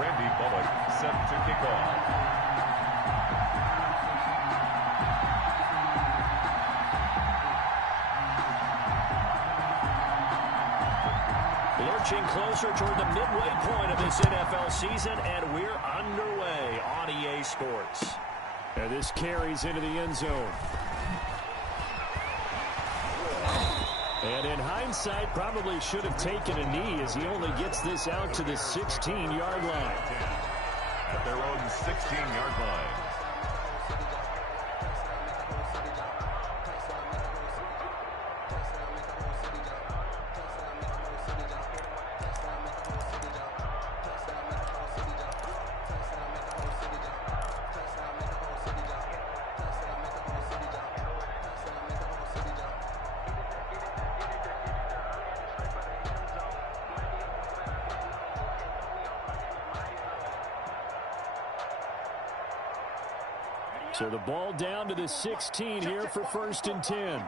Randy Bullock set to kick off. Lurching closer toward the midway point of this NFL season, and we're underway on EA Sports. And this carries into the end zone. And in hindsight, probably should have taken a knee as he only gets this out to the 16-yard line. At their own 16-yard line. So the ball down to the 16 here for 1st and 10.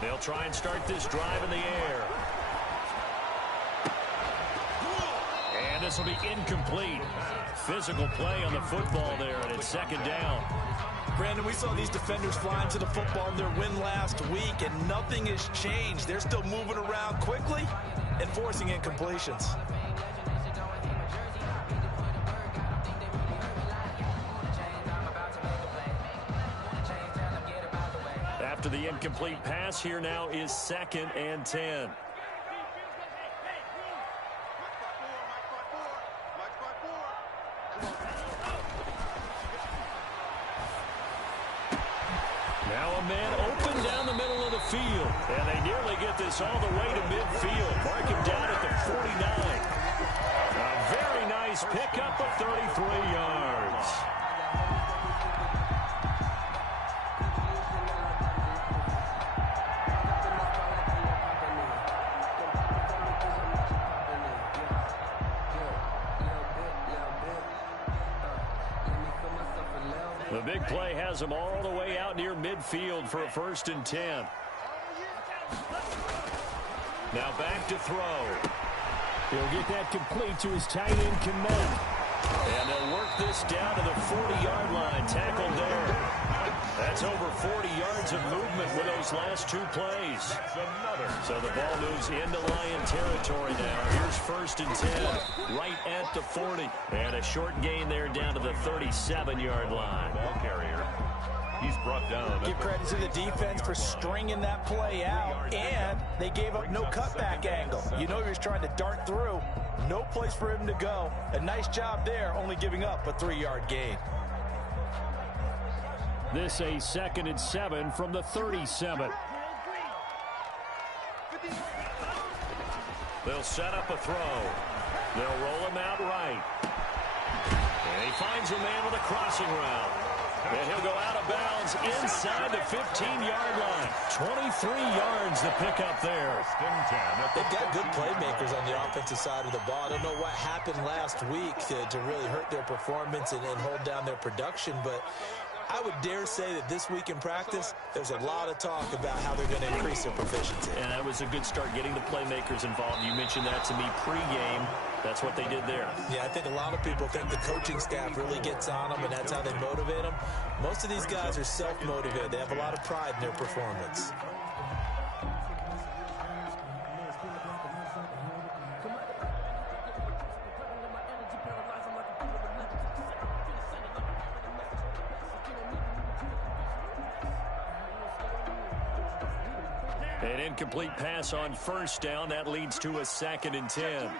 They'll try and start this drive in the air. And this will be incomplete. Physical play on the football there, and it's 2nd down. Brandon, we saw these defenders flying to the football in their win last week, and nothing has changed. They're still moving around quickly and forcing incompletions. After the incomplete pass, here now is 2nd and 10. Now a man open down the middle of the field. And they nearly get this all the way to midfield. Mark him down at the 49. A very nice pickup of 33 yards. The big play has him all the way out near midfield for a 1st and 10. Now back to throw. He'll get that complete to his tight end, Kmet. And they'll work this down to the 40-yard line. Tackled there. That's over 40 yards of movement with those last 2 plays. So the ball moves into Lion territory now. Here's 1st and 10, right at the 40. And a short gain there down to the 37-yard line. Ball carrier. He's brought down. Give credit to the defense for stringing that play out, and they gave up no cutback angle. You know he was trying to dart through. No place for him to go. A nice job there, only giving up a 3-yard gain. This a 2nd and 7 from the 37. They'll set up a throw. They'll roll him out right. And he finds a man with a crossing route. And he'll go out of bounds inside the 15-yard line. 23 yards to pick up there. They've got good playmakers on the offensive side of the ball. I don't know what happened last week to really hurt their performance and hold down their production, but I would dare say that this week in practice, there's a lot of talk about how they're going to increase their proficiency. And that was a good start, getting the playmakers involved. You mentioned that to me pregame. That's what they did there. Yeah, I think a lot of people think the coaching staff really gets on them, and that's how they motivate them. Most of these guys are self-motivated. They have a lot of pride in their performance. An incomplete pass on 1st down. That leads to a 2nd and 10.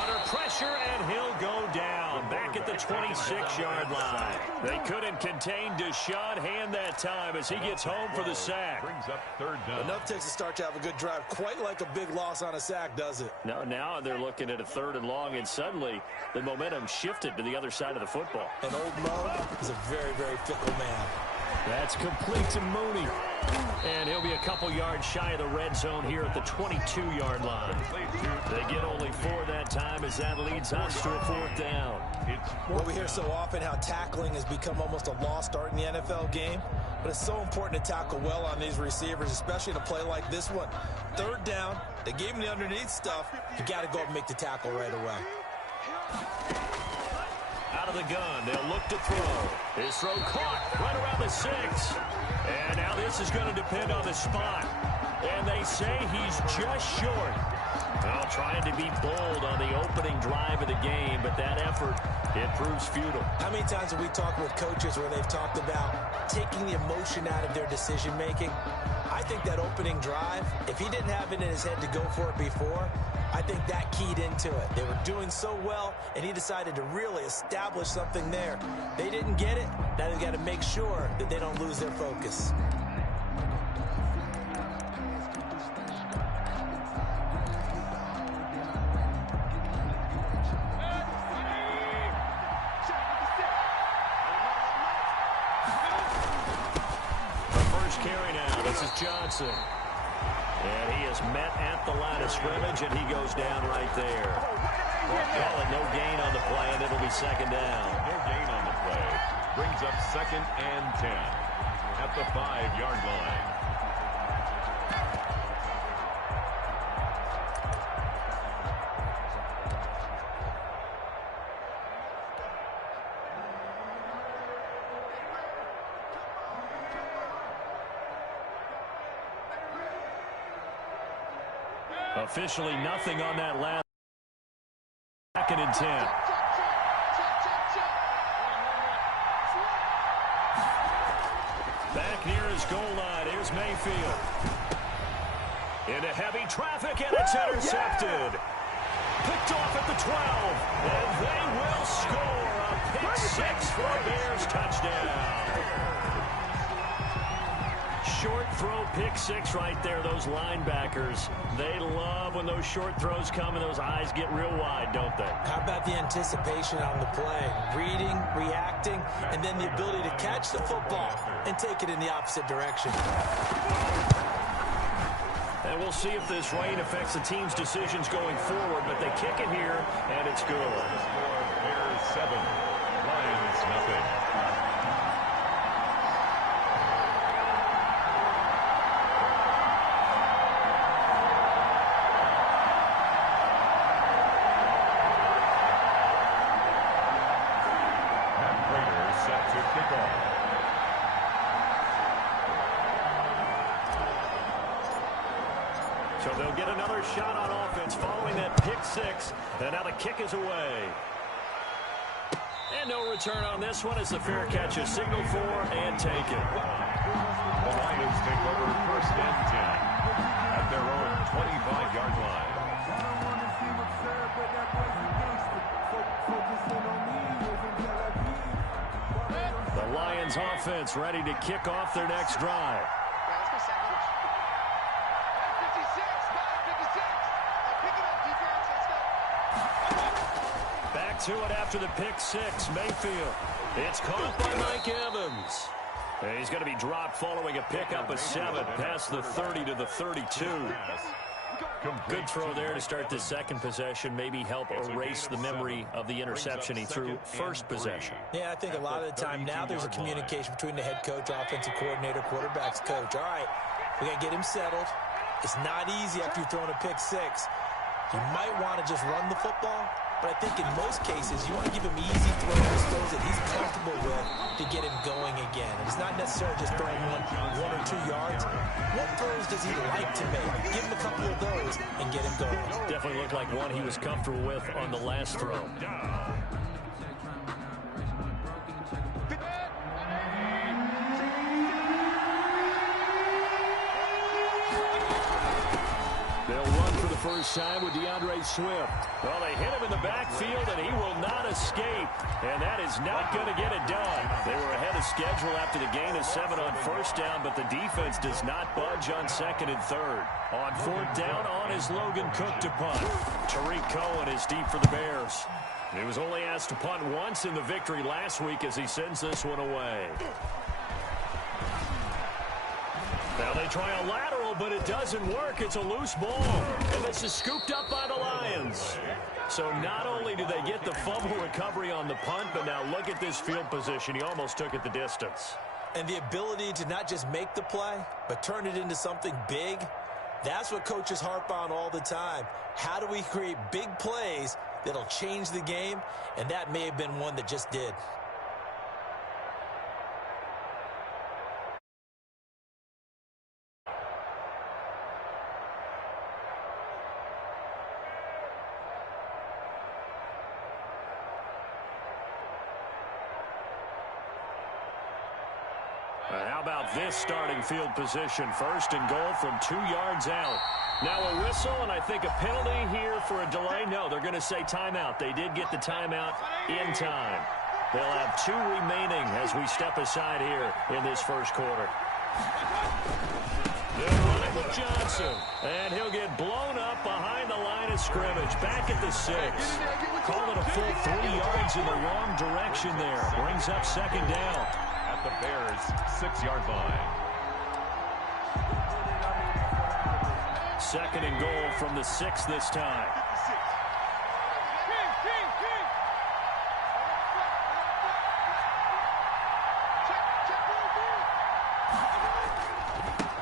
Under pressure, and he'll go down. Back at the 26-yard line. They couldn't contain Deshaun Hand that time as he gets home for the sack. Brings up 3rd down. Enough takes a start to have a good drive. Quite like a big loss on a sack, does it? No, now they're looking at a 3rd and long, and suddenly the momentum shifted to the other side of the football. And old Mo is a very, very fickle man. That's complete to Mooney. And he'll be a couple yards shy of the red zone here at the 22-yard line. They get only 4 that time as that leads us to a 4th down. Well, we hear so often how tackling has become almost a lost art in the NFL game. But it's so important to tackle well on these receivers, especially in a play like this one. 3rd down, they gave him the underneath stuff. You got to go up and make the tackle right away. Out of the gun, they'll look to throw. His throw caught right around the 6. And now this is going to depend on the spot. And they say he's just short. Well, trying to be bold on the opening drive of the game, but that effort, it proves futile. How many times have we talked with coaches where they've talked about taking the emotion out of their decision-making? I think that opening drive, if he didn't have it in his head to go for it before, I think that keyed into it. They were doing so well, and he decided to really establish something there. They didn't get it. Now they've got to make sure that they don't lose their focus. Johnson. And he is met at the line of scrimmage, and he goes down right there. Call it no gain on the play, and it'll be 2nd down. No gain on the play. Brings up 2nd and 10 at the 5-yard line. Officially nothing on that last 2nd and 10. Back near his goal line. Here's Mayfield. Into heavy traffic, and it's intercepted. Picked off at the 12. And they will score a pick 6 for a Bears touchdown. Short throw, pick 6 right there. Those linebackers, they love when those short throws come and those eyes get real wide, don't they? How about the anticipation on the play? Reading, reacting, and then the ability to catch the football and take it in the opposite direction. And we'll see if this rain affects the team's decisions going forward, but they kick it here, and it's good. Bears 7, Lions nothing. So they'll get another shot on offense following that pick 6. And now the kick is away. And no return on this one as the fair catch is signaled for and taken. The Lions take over 1st and 10 at their own 25-yard line. The Lions offense ready to kick off their next drive. Back to it after the pick 6. Mayfield. It's caught by Mike Evans. And he's going to be dropped following a pickup of 7 past the 30 to the 32. Good throw there to start the second possession. Maybe help erase the memory of the interception he threw first possession. Yeah, I think a lot of the time now there's a communication between the head coach, offensive coordinator, quarterback's coach. All right, we got to get him settled. It's not easy after you've thrown a pick 6. You might want to just run the football, but I think in most cases you want to give him easy throws that he's comfortable with to get him going again. And it's not necessarily just throwing one or 2 yards. What throws does he like to make? Give him a couple of those and get him going. Definitely looked like one he was comfortable with on the last throw. First time with DeAndre Swift. Well, they hit him in the backfield, and he will not escape. And that is not going to get it done. They were ahead of schedule after the gain of 7 on first down, but the defense does not budge on 2nd and 3rd. On 4th down, on is Logan Cook to punt. Tariq Cohen is deep for the Bears. He was only asked to punt once in the victory last week as he sends this one away. They try a lateral, but it doesn't work. It's a loose ball. And this is scooped up by the Lions. So not only do they get the fumble recovery on the punt, but now look at this field position. He almost took it the distance. And the ability to not just make the play, but turn it into something big, that's what coaches harp on all the time. How do we create big plays that'll change the game? And that may have been one that just did. How about this starting field position? First and goal from 2 yards out. Now a whistle, and I think a penalty here for a delay. No, they're going to say timeout. They did get the timeout in time. They'll have 2 remaining as we step aside here in this first quarter. They'll run it with Johnson, and he'll get blown up behind the line of scrimmage. Back at the 6. Call it a full 3 yards in the wrong direction there. Brings up second down. At the Bears' 6-yard line. Second and goal from the 6 this time.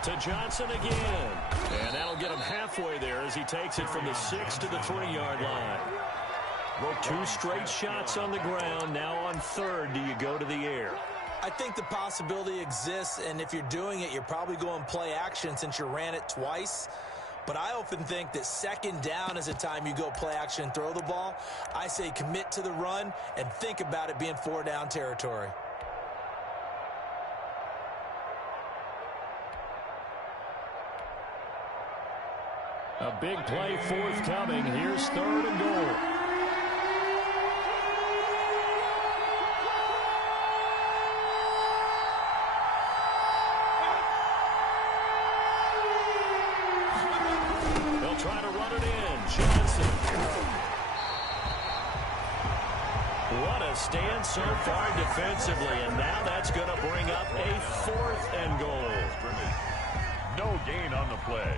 To Johnson again. And that'll get him halfway there as he takes it from the 6 to the 3-yard line. 2 straight shots on the ground. Now on third, do you go to the air? I think the possibility exists, and if you're doing it, you're probably going play action since you ran it twice. But I often think that second down is a time you go play action and throw the ball. I say commit to the run and think about it being 4-down territory. A big play forthcoming. Here's third and goal. Trying to run it in. Johnson. What a stand so far defensively, and now that's going to bring up a 4th and goal. No gain on the play.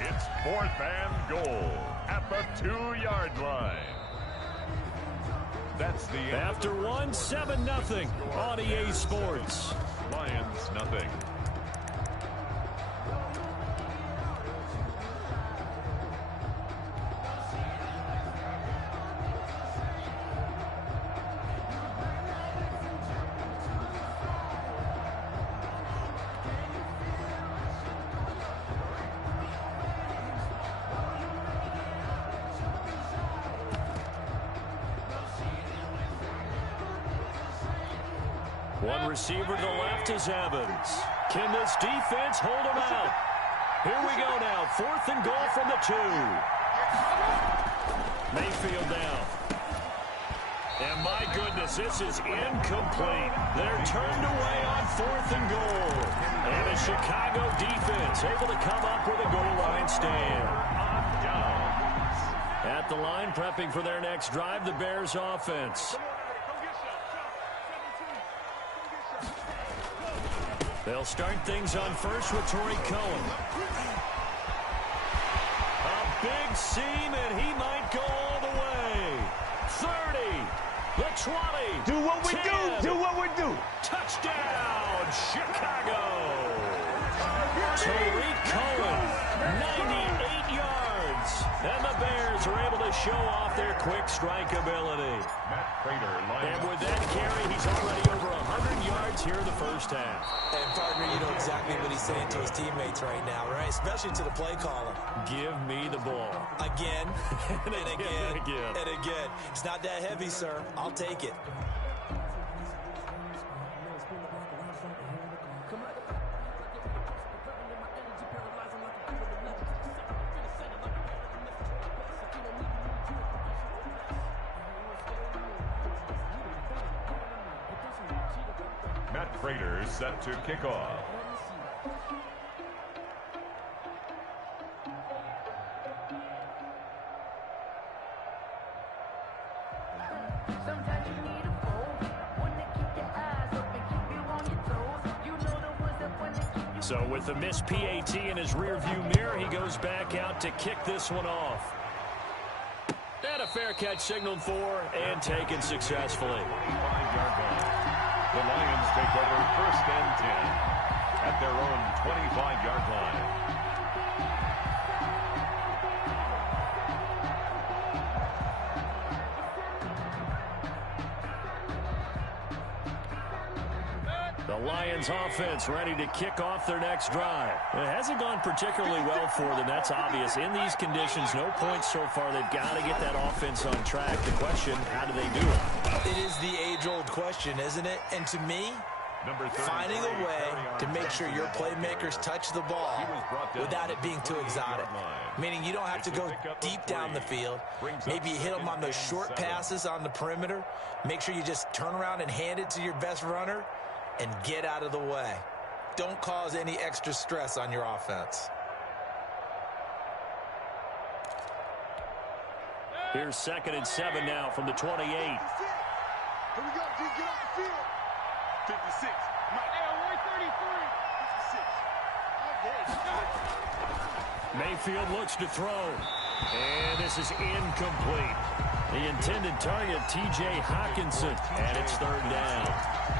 It's 4th and goal at the 2-yard line. That's the after 1, 7-0 on EA Sports. Lions nothing. One receiver to the left is Evans. Can this defense hold him out? Here we go now. 4th and goal from the 2. Mayfield down. And my goodness, this is incomplete. They're turned away on 4th and goal. And a Chicago defense able to come up with a goal line stand. At the line, prepping for their next drive, the Bears offense. They'll start things on first with Torrey Cohen. A big seam, and he might go all the way. 30, the 20. Do what we 10. do. Do what we do. Touchdown, Chicago. Torrey Cohen, 98 yards. And the Bears are able to show off their quick strike ability. And with that carry, he's already over 100 yards here in the first half. And, partner, you know exactly what he's saying to his teammates right now, right? Especially to the play caller. Give me the ball. Again, and again, and again. and again. It's not that heavy, sir. I'll take it. Raiders set to kick off. Sometimes you need a phone, one to keep your eyes open, keep you on your toes. You know the ones that want to keep you So with the missed PAT in his rearview mirror, he goes back out to kick this one off. And a fair catch signaled for and taken successfully. 25-yard line. The Lions take over 1st and 10 at their own 25-yard line. The Lions offense ready to kick off their next drive. It hasn't gone particularly well for them. That's obvious. In these conditions, no points so far. They've got to get that offense on track. The question, how do they do it? It is the age-old question, isn't it? And to me, finding a way to make sure your playmakers touch the ball without it being too exotic. Meaning you don't have to go deep down the field. Maybe you hit them on those short passes on the perimeter. Make sure you just turn around and hand it to your best runner and get out of the way. Don't cause any extra stress on your offense. Here's 2nd and 7 now from the 28. Here we go, D. Get off the field. 56. Mike. Hey, 133. 56. Mayfield looks to throw. And this is incomplete. The intended target, T.J. Hawkinson. And it's 3rd down.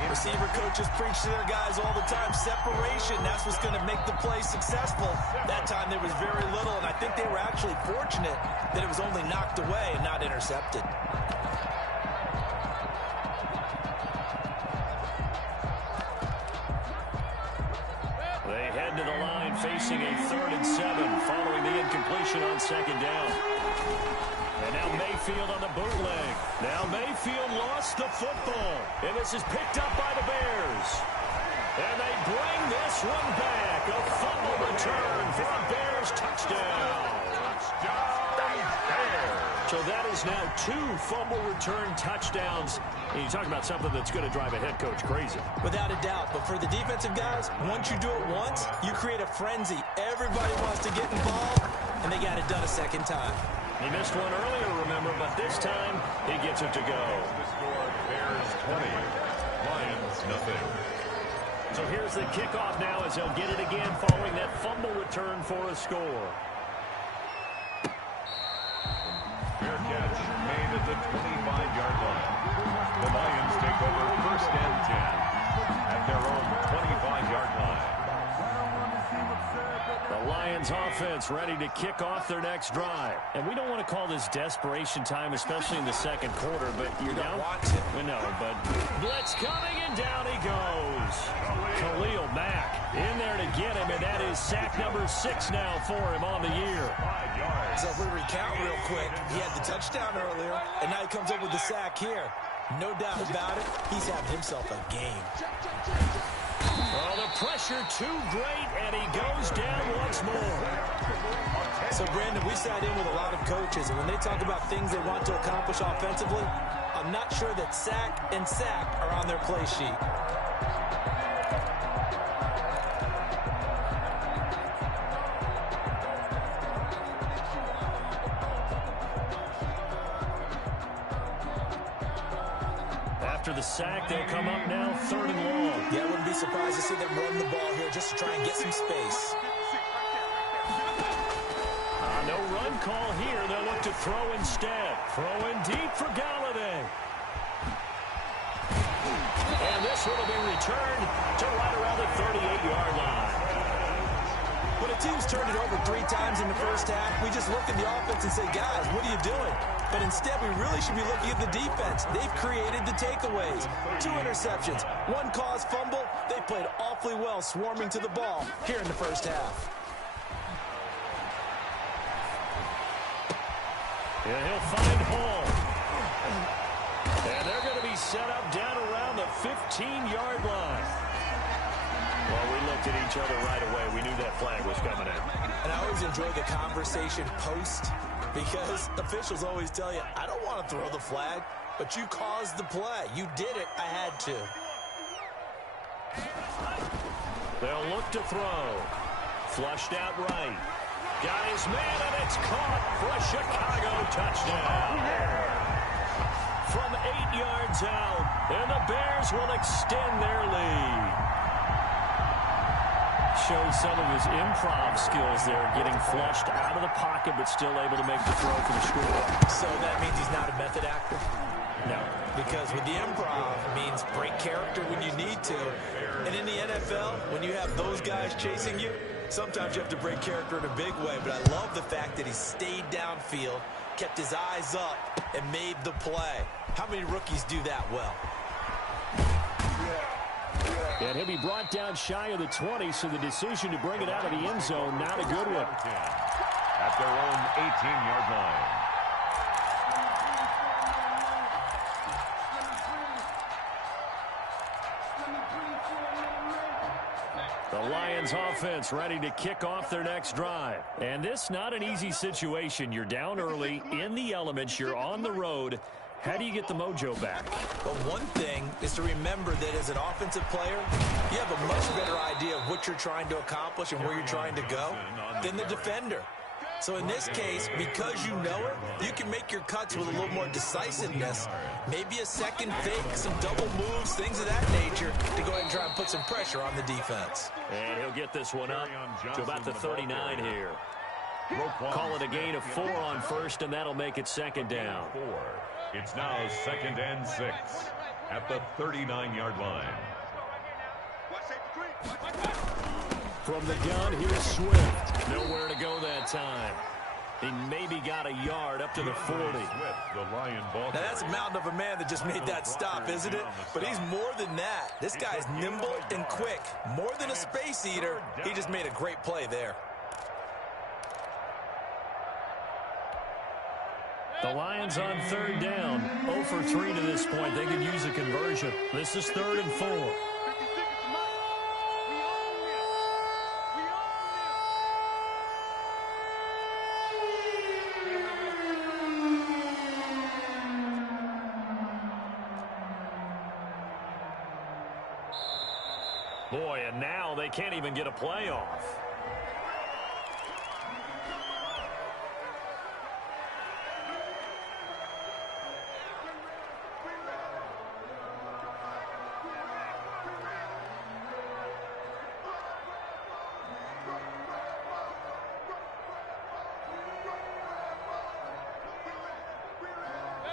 Receiver coaches preach to their guys all the time. Separation, that's what's going to make the play successful. That time there was very little, and I think they were actually fortunate that it was only knocked away and not intercepted. They head to the line facing a 3rd and 7 following the incompletion on 2nd down. And now Mayfield on the bootleg. Now Mayfield lost the football. And this is picked up by the Bears. And they bring this one back. A fumble return for a Bears touchdown. So that is now 2 fumble return touchdowns. And you talk about something that's going to drive a head coach crazy. Without a doubt. But for the defensive guys, once you do it once, you create a frenzy. Everybody wants to get involved, and they got it done a 2nd time. He missed one earlier, remember, but this time he gets it to go. The score, Bears 20, Lions nothing. So here's the kickoff now as he'll get it again following that fumble return for a score. Fair catch made at the 25-yard line. The Lions take over 1st and 10 at their own 25-yard line. The Lions offense ready to kick off their next drive. And we don't want to call this desperation time, especially in the 2nd quarter, but you're down. We know, but blitz coming, and down he goes. Khalil Mack in there to get him, and that is sack number 6 now for him on the year. So if we recount real quick, he had the touchdown earlier, and now he comes up with the sack here. No doubt about it, he's having himself a game. Oh, the pressure too great, and he goes down once more. So, Brandon, we sat in with a lot of coaches, and when they talk about things they want to accomplish offensively, I'm not sure that sack and sack are on their play sheet. After the sack, they'll come up now 3rd and long. Yeah, I wouldn't be surprised to see them run the ball here just to try and get some space. No run call here. They'll look to throw instead. Throw in deep for Galladay. And this one will be returned to right around the 38-yard line. When a team's turned it over 3 times in the first half, we just look at the offense and say, guys, what are you doing? But instead, we really should be looking at the defense. They've created the takeaways. 2 interceptions, 1 caused fumble. They played awfully well swarming to the ball here in the first half. And he'll find Hall. And they're going to be set up down around the 15-yard line. Well, we looked at each other right away. We knew that flag was coming in. And I always enjoy the conversation post because officials always tell you, I don't want to throw the flag, but you caused the play. You did it. I had to. They'll look to throw. Flushed out right. Got his man, and it's caught for a Chicago touchdown. From 8 yards out, and the Bears will extend their lead. Showed some of his improv skills there, getting flushed out of the pocket, but still able to make the throw for the score. So that means he's not a method actor? No. Because with the improv, it means break character when you need to. And in the NFL, when you have those guys chasing you, sometimes you have to break character in a big way. But I love the fact that he stayed downfield, kept his eyes up, and made the play. How many rookies do that well? And he'll be brought down shy of the 20, so the decision to bring it out of the end zone, not a good one. At their own 18-yard line. The Lions offense ready to kick off their next drive. And this not an easy situation. You're down early, in the elements, you're on the road. How do you get the mojo back? Well, one thing is to remember that as an offensive player, you have a much better idea of what you're trying to accomplish and where you're trying to go than the defender. So in this case, because you know it, you can make your cuts with a little more decisiveness. Maybe a second fake, some double moves, things of that nature to go ahead and try and put some pressure on the defense. And he'll get this one up to about the 39 here. Call it a gain of 4 on first, and that'll make it second down. It's now 2nd and 6 at the 39-yard line. From the gun, here's Swift. Nowhere to go that time. He maybe got a yard up to the 40. Now that's a mountain of a man that just made that stop, isn't it? But he's more than that. This guy's nimble and quick. More than a space eater, he just made a great play there. The Lions on 3rd down. 0 for 3 to this point. They could use a conversion. This is 3rd and 4. Boy, and now they can't even get a play off.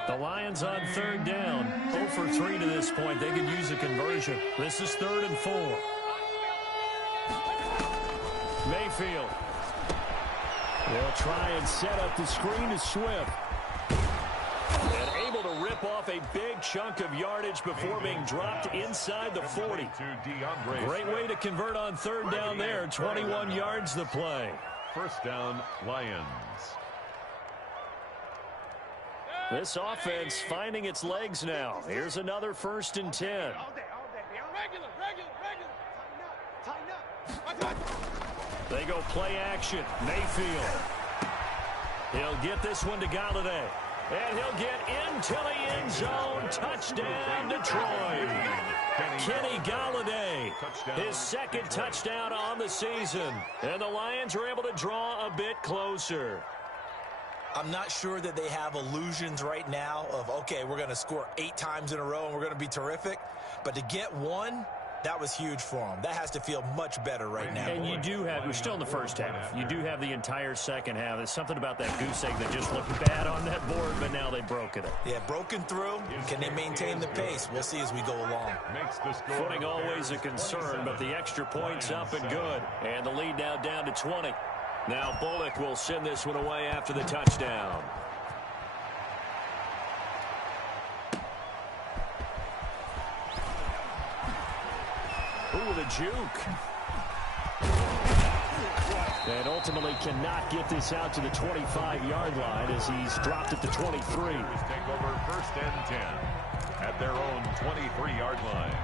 The Lions on 3rd down. 0 for 3 to this point. They could use a conversion. This is 3rd and 4. Mayfield. They'll try and set up the screen to Swift. And able to rip off a big chunk of yardage before being dropped inside the 40. Great way to convert on 3rd down there. 21 yards the play. First down, Lions. This offense finding its legs now. Here's another 1st and 10. They go play action. Mayfield. He'll get this one to Galladay. And he'll get into the end zone. Touchdown, Detroit. Kenny Galladay, his 2nd touchdown on the season. And the Lions are able to draw a bit closer. I'm not sure that they have illusions right now of, okay, we're going to score 8 times in a row and we're going to be terrific. But to get one, that was huge for them. That has to feel much better right now. And you do have, we're still in the first half. You do have the entire second half. There's something about that goose egg that just looked bad on that board, but now they've broken it. Yeah, broken through. Can they maintain the pace? We'll see as we go along. Footing always a concern, but the extra point's up and good. And the lead now down to 20. Now Bullock will send this one away after the touchdown. Ooh, the juke. And ultimately cannot get this out to the 25-yard line as he's dropped it to 23. Take over 1st and 10 at their own 23-yard line.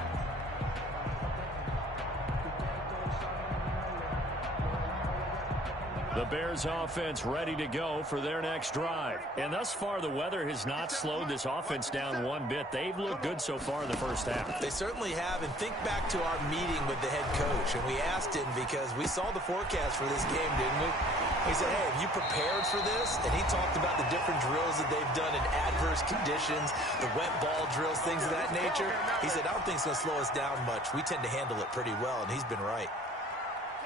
The Bears offense ready to go for their next drive. And thus far, the weather has not slowed this offense down one bit. They've looked good so far in the first half. They certainly have. And think back to our meeting with the head coach. And we asked him because we saw the forecast for this game, didn't we? He said, hey, have you prepared for this? And he talked about the different drills that they've done in adverse conditions, the wet ball drills, things of that nature. He said, I don't think it's going to slow us down much. We tend to handle it pretty well, and he's been right.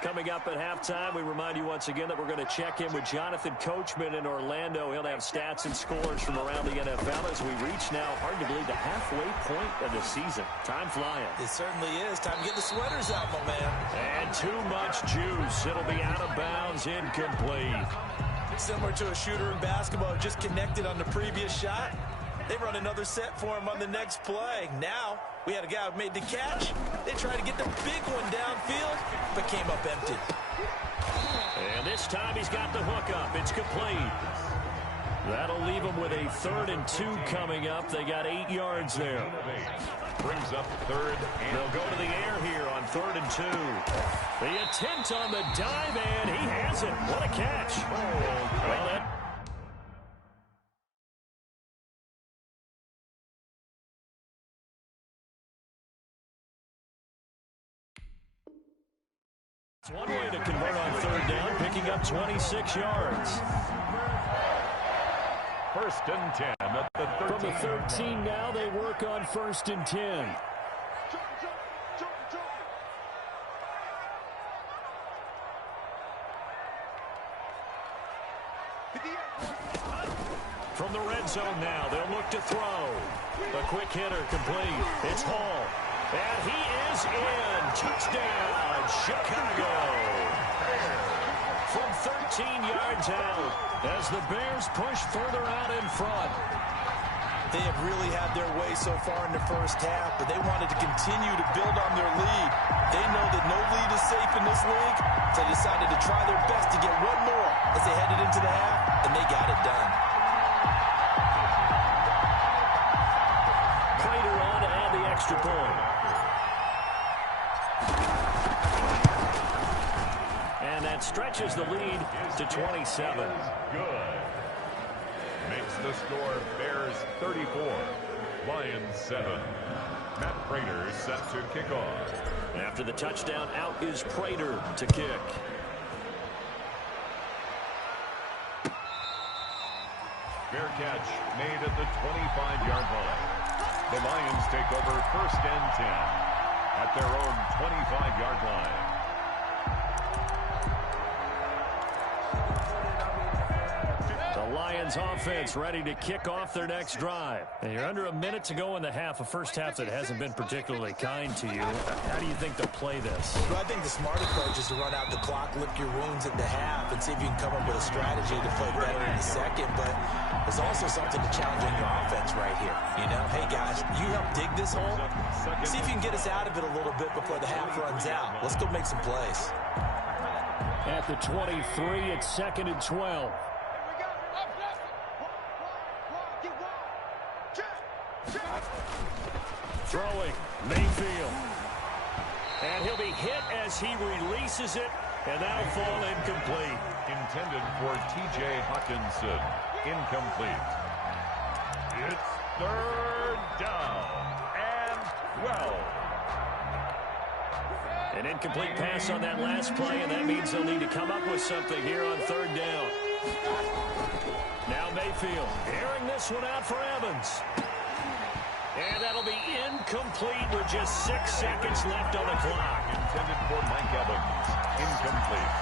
Coming up at halftime, we remind you once again that we're going to check in with Jonathan Coachman in Orlando. He'll have stats and scores from around the NFL as we reach now, hard to believe, the halfway point of the season. Time flying. It certainly is. Time to get the sweaters out, my man. And too much juice. It'll be out of bounds, incomplete. Similar to a shooter in basketball, just connected on the previous shot. They run another set for him on the next play. Now, we had a guy who made the catch. They tried to get the big one downfield, but came up empty. And this time he's got the hook up. It's complete. That'll leave them with a 3rd and 2 coming up. They got 8 yards there. Brings up 3rd. And they'll go to the air here on 3rd and 2. The attempt on the dive, and he has it. What a catch. Well, that... It's one way to convert on 3rd down, picking up 26 yards. 1st and 10 at the 13. From the 13 now, they work on 1st and 10. From the red zone now, they'll look to throw. A quick hitter complete. It's Hall. And he is in. Touchdown, Chicago. From 13 yards out as the Bears push further out in front. They have really had their way so far in the first half, but they wanted to continue to build on their lead. They know that no lead is safe in this league, so they decided to try their best to get one more as they headed into the half, and they got it done. Prater on to add the extra point. And that stretches the lead to 27. Good. Makes the score Bears 34, Lions 7. Matt Prater set to kick off. After the touchdown, out is Prater to kick. Fair catch made at the 25-yard line. The Lions take over 1st and 10 at their own 25-yard line. The Lions offense ready to kick off their next drive. And you're under a minute to go in the half, a first half that hasn't been particularly kind to you. How do you think they'll play this? Well, I think the smart approach is to run out the clock, lick your wounds at the half, and see if you can come up with a strategy to play better in the second. But there's also something to challenge on your offense right here. You know, hey, guys, you help dig this hole. See if you can get us out of it a little bit before the half runs out. Let's go make some plays. At the 23, it's 2nd and 12. Throwing, Mayfield. And he'll be hit as he releases it, and that'll fall incomplete. Intended for T.J. Hawkinson. Incomplete. It's 3rd down and 12. An incomplete pass on that last play, and that means they'll need to come up with something here on 3rd down. Now Mayfield airing this one out for Evans. And that'll be incomplete with just 6 seconds left on the clock. Intended for Mike Evans. Incomplete.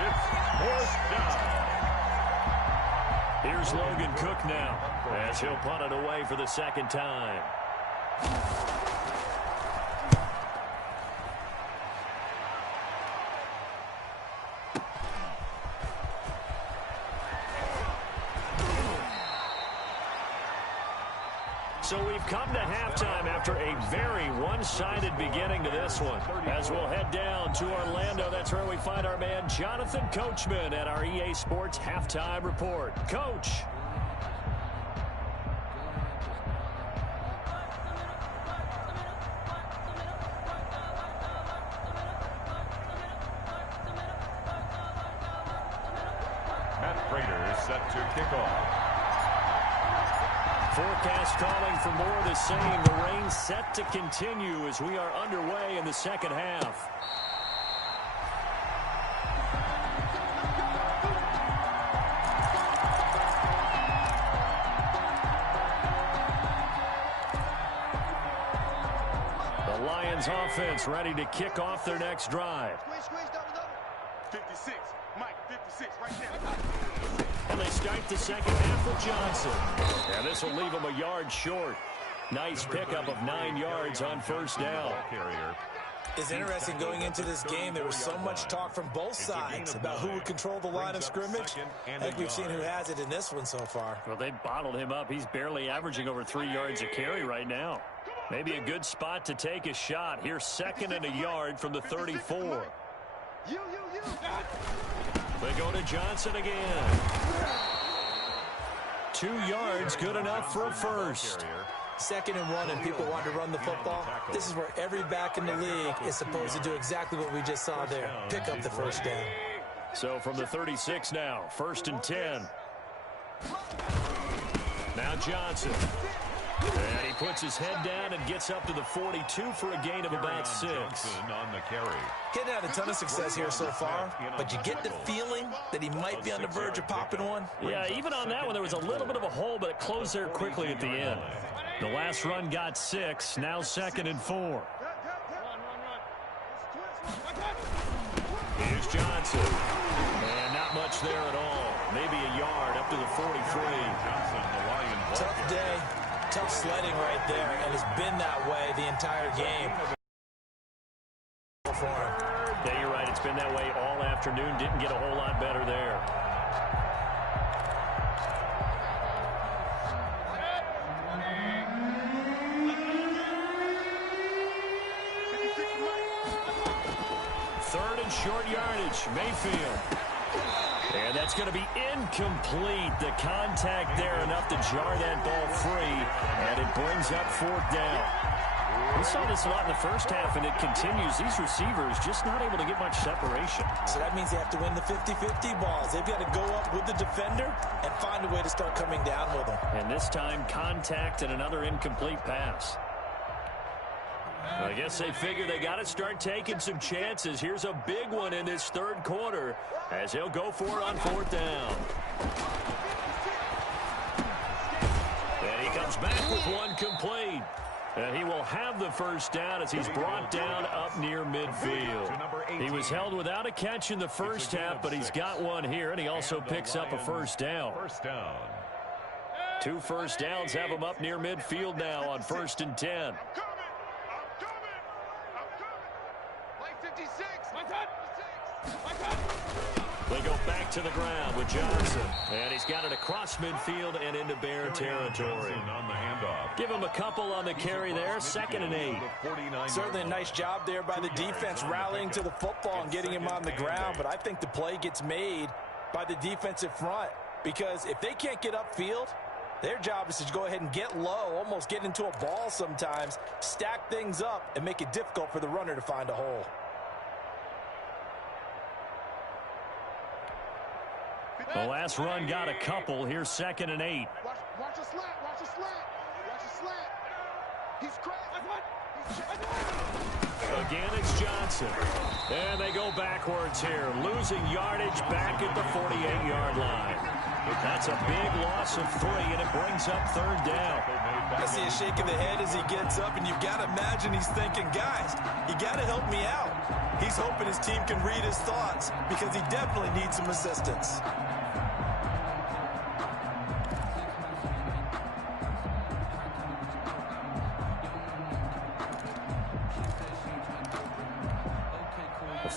It's 4th down. Here's Logan Cook now as he'll punt it away for the 2nd time. So we've come to halftime after a very one-sided beginning to this one. As we'll head down to Orlando, that's where we find our man Jonathan Coachman at our EA Sports Halftime Report. Coach. Matt Prater is set to kick off. Forecast calling for more of the same. The rain set to continue as we are underway in the 2nd half. The Lions offense ready to kick off their next drive. Squeeze, squeeze. 56. Mike, 56, right there. And they start the second half with Johnson. And this will leave him a yard short. Nice pickup of 9 yards on first down. It's interesting going into this game. There was so much talk from both sides about who would control the line of scrimmage. I think we've seen who has it in this one so far. Well, they bottled him up. He's barely averaging over 3 yards a carry right now. Maybe a good spot to take a shot. Here's second and a yard from the 34. They go to Johnson again. 2 yards, good enough for a first. 2nd and 1 and people want to run the football. This is where every back in the league is supposed to do exactly what we just saw there. Pick up the first down. So from the 36 now, 1st and 10. Now Johnson. And he puts his head down and gets up to the 42 for a gain of about 6. On the carry. Getting had a ton of success here so far, but you get the feeling that he might be on the verge of popping one. Yeah, even on that one, there was a little bit of a hole, but it closed there quickly at the end. The last run got 6, now 2nd and 4. Here's Johnson. And not much there at all. Maybe a yard up to the 43. Tough day. Tough sledding right there, and it's been that way the entire game. Yeah, you're right. It's been that way all afternoon. Didn't get a whole lot better there. Third and short yardage. Mayfield. And that's going to be incomplete. The contact there enough to jar that ball free. And it brings up 4th down. We saw this a lot in the first half, and it continues. These receivers just not able to get much separation. So that means they have to win the 50-50 balls. They've got to go up with the defender and find a way to start coming down with them. And this time, contact and another incomplete pass. I guess they figure they got to start taking some chances. Here's a big one in this 3rd quarter as he'll go for it on 4th down. And he comes back with one complete. And he will have the first down as he's brought down up near midfield. He was held without a catch in the first half, but he's got one here, and he also picks up a first down. 2 first downs have him up near midfield now on 1st and 10. They go back to the ground with Johnson. And he's got it across midfield and into Bear territory. Give him a couple on the carry there. 2nd and 8. Certainly a nice job there by the defense rallying to the football and getting him on the ground. But I think the play gets made by the defensive front. Because if they can't get upfield, their job is to go ahead and get low, almost get into a ball sometimes, stack things up, and make it difficult for the runner to find a hole. The last run got a couple. Here's 2nd and 8. Watch a slant. Watch a slant. Watch a slant. He's cracked. Again, it's Johnson. And they go backwards here. Losing yardage back at the 48-yard line. That's a big loss of 3, and it brings up 3rd down. I see a shake of the head as he gets up, and you've got to imagine he's thinking, guys, you got to help me out. He's hoping his team can read his thoughts because he definitely needs some assistance.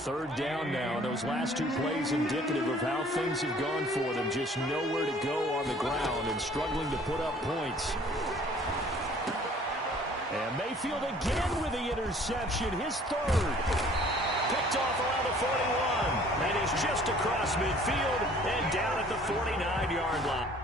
Third down now. Those last 2 plays indicative of how things have gone for them. Just nowhere to go on the ground and struggling to put up points. And Mayfield again with the interception. His 3rd. Picked off around the 41. And he's just across midfield and down at the 49-yard line.